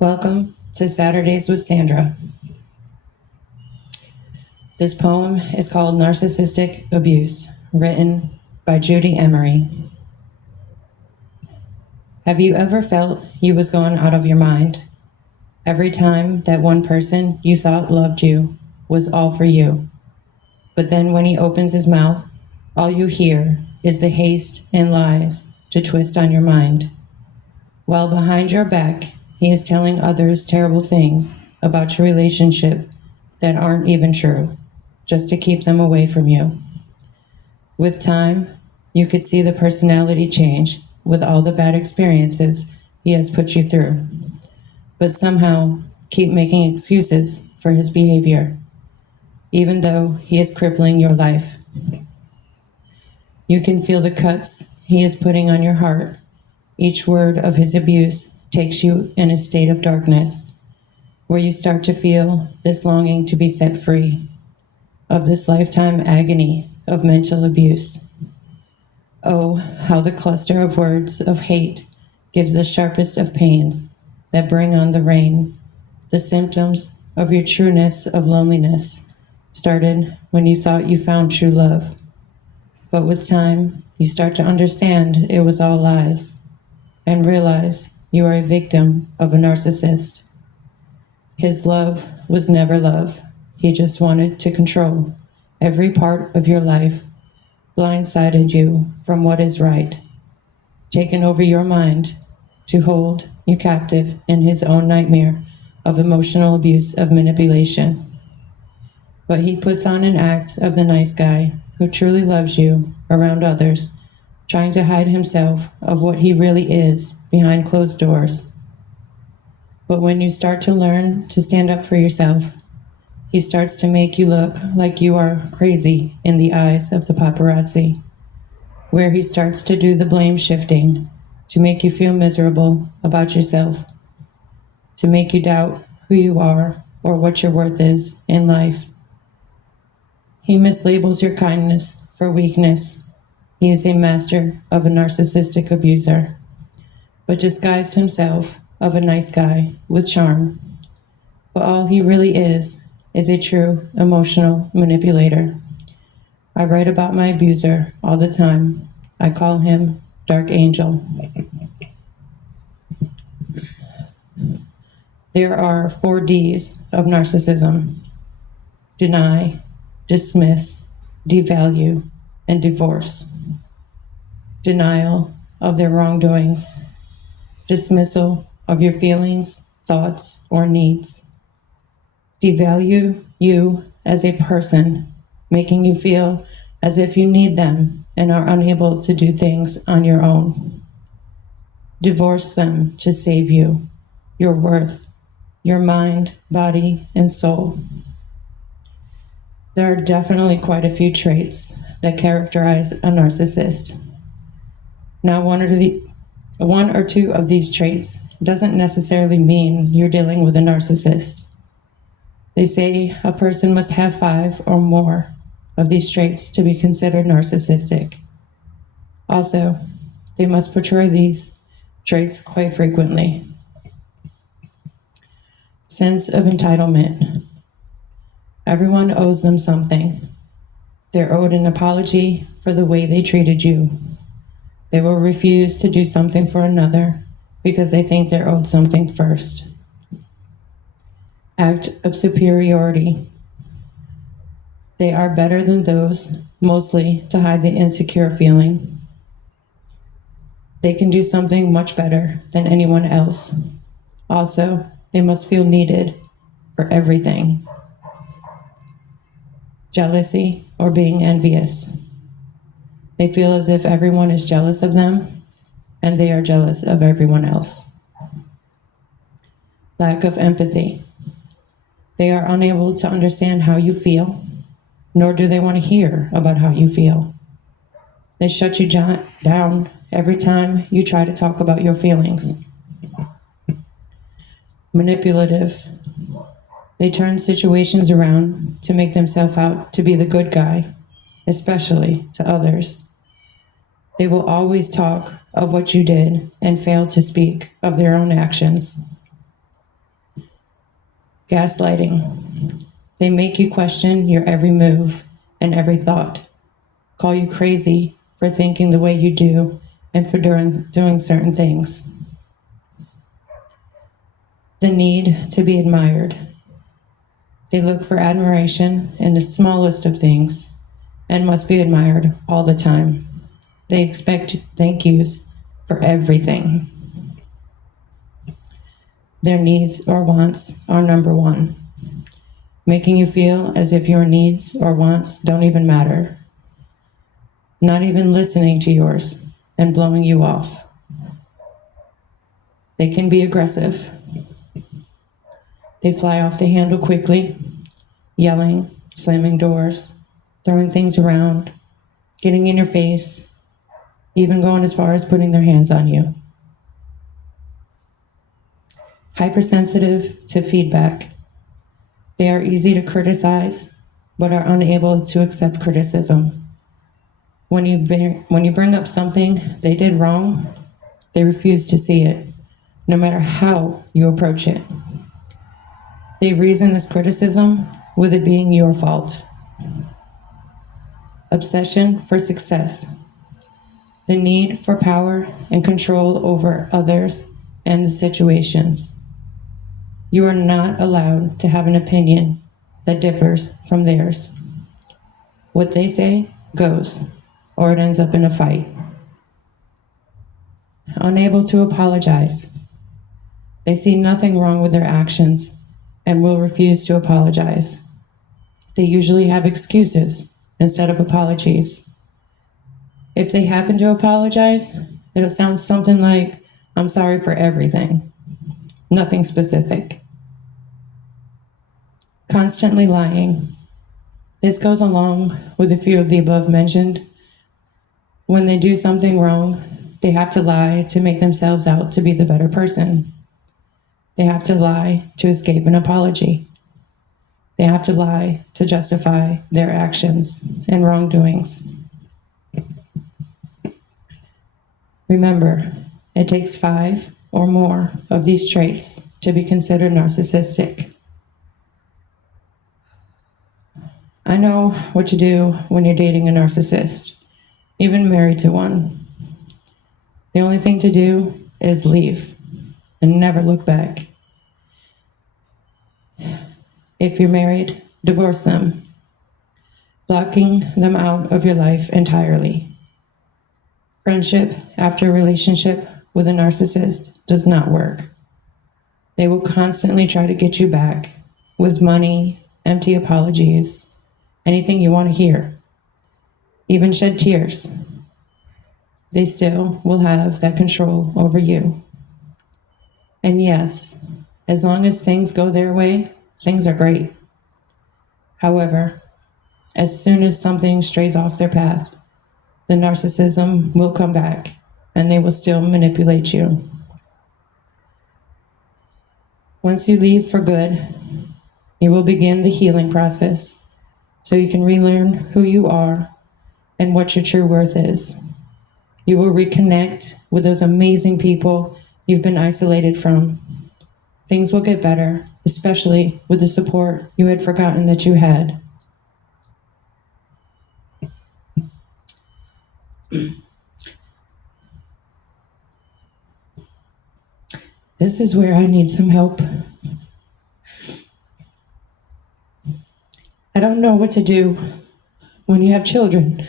Welcome to Saturdays with Sandra. This poem is called Narcissistic Abuse, written by Judy Emery. Have you ever felt you was going out of your mind? Every time that one person you thought loved you was all for you. But then when he opens his mouth, all you hear is the haste and lies to twist on your mind. While behind your back, he is telling others terrible things about your relationship that aren't even true, just to keep them away from you. With time, you could see the personality change with all the bad experiences he has put you through, but somehow keep making excuses for his behavior, even though he is crippling your life. You can feel the cuts he is putting on your heart. Each word of his abuse takes you in a state of darkness, where you start to feel this longing to be set free of this lifetime agony of mental abuse. Oh, how the cluster of words of hate gives the sharpest of pains that bring on the rain. The symptoms of your trueness of loneliness started when you thought you found true love. But with time, you start to understand it was all lies and realize you are a victim of a narcissist. His love was never love. He just wanted to control every part of your life, blindsided you from what is right, taken over your mind to hold you captive in his own nightmare of emotional abuse of manipulation. But he puts on an act of the nice guy who truly loves you around others, trying to hide himself of what he really is behind closed doors. But when you start to learn to stand up for yourself, he starts to make you look like you are crazy in the eyes of the paparazzi, where he starts to do the blame shifting to make you feel miserable about yourself, to make you doubt who you are or what your worth is in life. He mislabels your kindness for weakness. He is a master of a narcissistic abuser, but disguised himself of a nice guy with charm. But all he really is a true emotional manipulator. I write about my abuser all the time. I call him Dark Angel. There are 4 Ds of narcissism: deny, dismiss, devalue, and divorce. Denial of their wrongdoings, dismissal of your feelings, thoughts, or needs. Devalue you as a person, making you feel as if you need them and are unable to do things on your own. Divorce them to save you, your worth, your mind, body, and soul. There are definitely quite a few traits that characterize a narcissist. Now, one or two of these traits doesn't necessarily mean you're dealing with a narcissist. They say a person must have 5 or more of these traits to be considered narcissistic. Also, they must portray these traits quite frequently. Sense of entitlement. Everyone owes them something. They're owed an apology for the way they treated you. They will refuse to do something for another because they think they're owed something first. Act of superiority. They are better than those, mostly to hide the insecure feeling. They can do something much better than anyone else. Also, they must feel needed for everything. Jealousy or being envious. They feel as if everyone is jealous of them, and they are jealous of everyone else. Lack of empathy. They are unable to understand how you feel, nor do they want to hear about how you feel. They shut you down every time you try to talk about your feelings. Manipulative. They turn situations around to make themselves out to be the good guy, especially to others. They will always talk of what you did and fail to speak of their own actions. Gaslighting. They make you question your every move and every thought, call you crazy for thinking the way you do and for doing certain things. The need to be admired. They look for admiration in the smallest of things and must be admired all the time. They expect thank yous for everything. Their needs or wants are number one, making you feel as if your needs or wants don't even matter, not even listening to yours and blowing you off. They can be aggressive. They fly off the handle quickly, yelling, slamming doors, throwing things around, getting in your face, even going as far as putting their hands on you. Hypersensitive to feedback. They are easy to criticize, but are unable to accept criticism. When you bring up something they did wrong, they refuse to see it, no matter how you approach it. They reason this criticism with it being your fault. Obsession for success. The need for power and control over others and the situations. You are not allowed to have an opinion that differs from theirs. What they say goes, or it ends up in a fight. Unable to apologize. They see nothing wrong with their actions and will refuse to apologize. They usually have excuses instead of apologies. If they happen to apologize, it'll sound something like, "I'm sorry for everything," nothing specific. Constantly lying. This goes along with a few of the above mentioned. When they do something wrong, they have to lie to make themselves out to be the better person. They have to lie to escape an apology. They have to lie to justify their actions and wrongdoings. Remember, it takes 5 or more of these traits to be considered narcissistic. I know what to do when you're dating a narcissist, even married to one. The only thing to do is leave and never look back. If you're married, divorce them, blocking them out of your life entirely. Friendship after relationship with a narcissist does not work. They will constantly try to get you back with money, empty apologies, anything you want to hear, even shed tears. They still will have that control over you. And yes, as long as things go their way, things are great. However, as soon as something strays off their path, the narcissism will come back and they will still manipulate you. Once you leave for good, you will begin the healing process so you can relearn who you are and what your true worth is. You will reconnect with those amazing people you've been isolated from. Things will get better, especially with the support you had forgotten that you had. This is where I need some help. I don't know what to do when you have children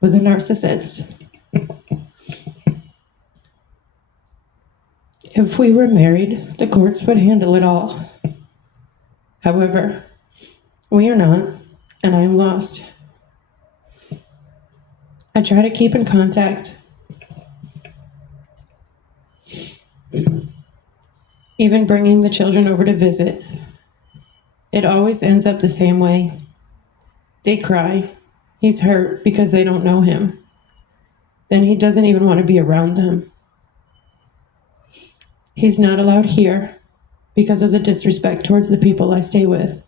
with a narcissist. If we were married, the courts would handle it all. However, we are not, and I am lost. I try to keep in contact, even bringing the children over to visit. It always ends up the same way. They cry. He's hurt because they don't know him. Then he doesn't even want to be around them. He's not allowed here because of the disrespect towards the people I stay with,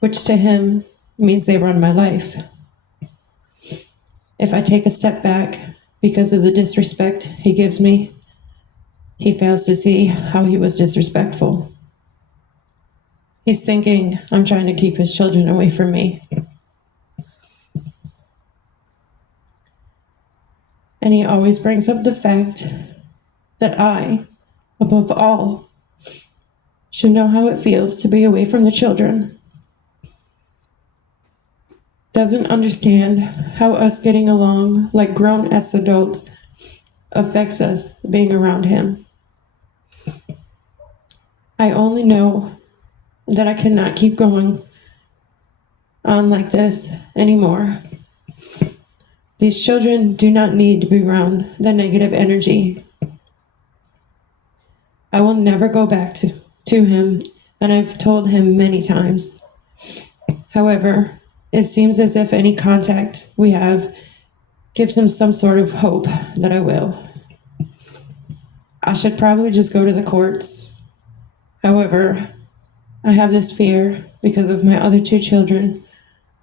which to him means they run my life. If I take a step back because of the disrespect he gives me, he fails to see how he was disrespectful He's thinking I'm trying to keep his children away from me. And he always brings up the fact that I, above all, should know how it feels to be away from the children. Doesn't understand how us getting along like grown-ass adults affects us being around him. I only know that I cannot keep going on like this anymore. These children do not need to be around the negative energy. I will never go back to him, and I've told him many times. However, it seems as if any contact we have gives him some sort of hope that I will. I should probably just go to the courts. However, I have this fear because of my other two children,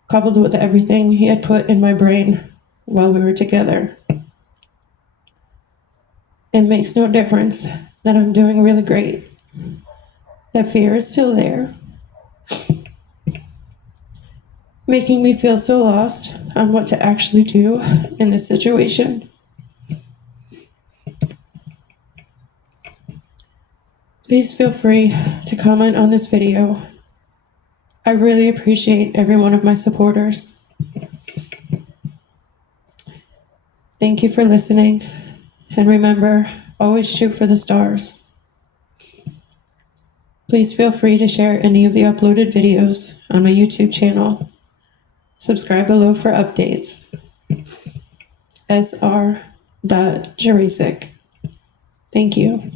coupled with everything he had put in my brain while we were together. It makes no difference that I'm doing really great. That fear is still there, making me feel so lost on what to actually do in this situation. Please feel free to comment on this video. I really appreciate every one of my supporters. Thank you for listening, and remember, always shoot for the stars. Please feel free to share any of the uploaded videos on my YouTube channel. Subscribe below for updates. Sr.Jurassic. Thank you.